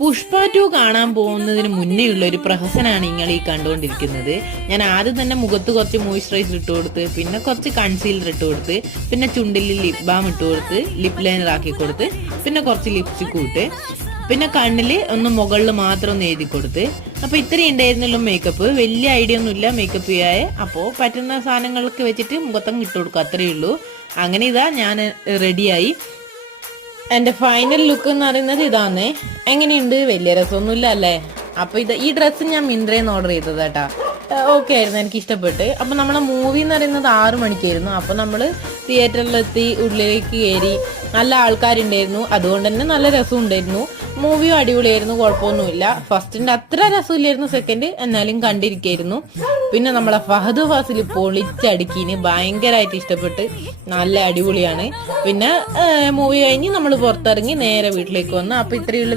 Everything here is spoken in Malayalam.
പുഷ്പ 2 കാണാൻ പോകുന്നതിന് മുന്നേ ഉള്ള ഒരു പ്രഹസനാണ് നിങ്ങൾ ഈ കണ്ടുകൊണ്ടിരിക്കുന്നത്. ഞാൻ ആദ്യം തന്നെ മുഖത്ത് കുറച്ച് മോയ്സ്ചറൈസർ ഇട്ട് കൊടുത്ത്, പിന്നെ കുറച്ച് കൺസീലർ ഇട്ട് കൊടുത്ത്, പിന്നെ ചുണ്ടിൽ ലിപ് ബാം ഇട്ട് കൊടുത്ത്, ലിപ് ലൈനർ ആക്കി കൊടുത്ത്, പിന്നെ കുറച്ച് ലിപ്സ്റ്റിക് ഇട്ട്, പിന്നെ കണ്ണില് ഒന്ന് മുകളിൽ മാത്രം ഒന്ന് എഴുതി കൊടുത്ത്. അപ്പൊ ഇത്രയും ഉണ്ടായിരുന്നല്ലോ മേക്കപ്പ്. വലിയ ഐഡിയ ഒന്നും ഇല്ല മേക്കപ്പ് ചെയ്യാൻ. അപ്പോൾ പറ്റുന്ന സാധനങ്ങളൊക്കെ വെച്ചിട്ട് മുഖത്തങ്ങ് ഇട്ട് കൊടുക്കും, അത്രയേ ഉള്ളൂ. അങ്ങനെ ഇതാ ഞാൻ റെഡിയായി. എന്റെ ഫൈനൽ ലുക്ക് എന്ന് പറയുന്നത് ഇതാന്നേ. എങ്ങനെയുണ്ട്? വലിയ രസമൊന്നുമില്ല അല്ലേ? അപ്പൊ ഈ ഡ്രസ്സ് ഞാൻ മിന്ത്രയിൽ നിന്ന് ഓർഡർ ചെയ്തത് കേട്ടാ. ഓക്കെ ആയിരുന്നു, എനിക്ക് ഇഷ്ടപ്പെട്ട്. അപ്പൊ നമ്മളെ മൂവി എന്ന് പറയുന്നത് 6 മണിക്കായിരുന്നു. അപ്പൊ നമ്മള് തിയേറ്ററിലെത്തി, ഉള്ളിലേക്ക് കയറി, നല്ല ആൾക്കാരുണ്ടായിരുന്നു, അതുകൊണ്ട് തന്നെ നല്ല രസം ഉണ്ടായിരുന്നു. മൂവിയും അടിപൊളിയായിരുന്നു, കുഴപ്പമൊന്നുമില്ല. ഫസ്റ്റിന്റെ അത്ര രസമില്ലായിരുന്നു, സെക്കൻഡ് എന്നാലും കണ്ടിരിക്കായിരുന്നു. പിന്നെ നമ്മളെ ഫഹദ് ഫാസിൽ പൊളിച്ചടുക്കിന് ഭയങ്കരമായിട്ട് ഇഷ്ടപ്പെട്ട്, നല്ല അടിപൊളിയാണ്. പിന്നെ മൂവി കഴിഞ്ഞ് നമ്മൾ പുറത്തിറങ്ങി നേരെ വീട്ടിലേക്ക് വന്നു. അപ്പൊ ഇത്രയുള്ള